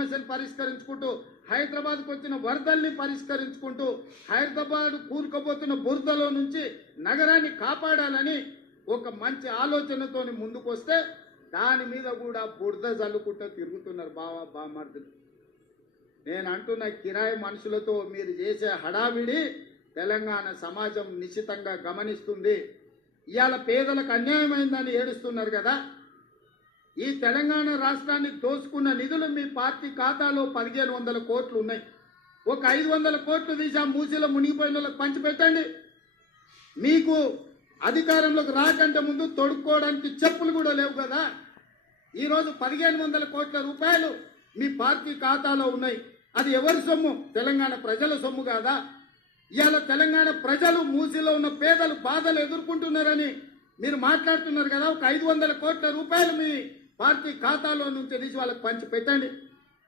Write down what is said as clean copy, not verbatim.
సమస్యలు పరిష్కరించుకుంటూ హైదరాబాద్కు వచ్చిన వరదల్ని పరిష్కరించుకుంటూ హైదరాబాద్ కూరుకుపోతున్న బురదలో నుంచి నగరాన్ని కాపాడాలని ఒక మంచి ఆలోచనతోని ముందుకు వస్తే దాని మీద కూడా బురద జల్లుకుంటూ తిరుగుతున్నారు బామర్దులు. నేను అంటున్న కిరాయి మనుషులతో మీరు చేసే హడావిడి తెలంగాణ సమాజం నిశ్చితంగా గమనిస్తుంది. ఇవాళ పేదలకు అన్యాయమైందని ఏడుస్తున్నారు కదా. ఈ తెలంగాణ రాష్ట్రాన్ని దోచుకున్న నిధులు మీ పార్టీ ఖాతాలో 1500 కోట్లు ఉన్నాయి. ఒక 500 కోట్లు తీసి మూసీలో మునిగిపోయిన వాళ్ళకి పంచిపెట్టండి. మీకు అధికారంలోకి రాకంటే ముందు తొడుక్కోవడానికి చెప్పులు కూడా లేవు కదా. ఈరోజు 1500 కోట్ల రూపాయలు మీ పార్టీ ఖాతాలో ఉన్నాయి. అది ఎవరి సొమ్ము? తెలంగాణ ప్రజల సొమ్ము కాదా? ఇవాళ తెలంగాణ ప్రజలు మూసీలో ఉన్న పేదలు బాధలు ఎదుర్కొంటున్నారని మీరు మాట్లాడుతున్నారు కదా. ఒక 500 కోట్ల రూపాయలు మీ పార్టీ ఖాతాలో నుంచి తీసి వాళ్ళకి పంచి పెట్టండి.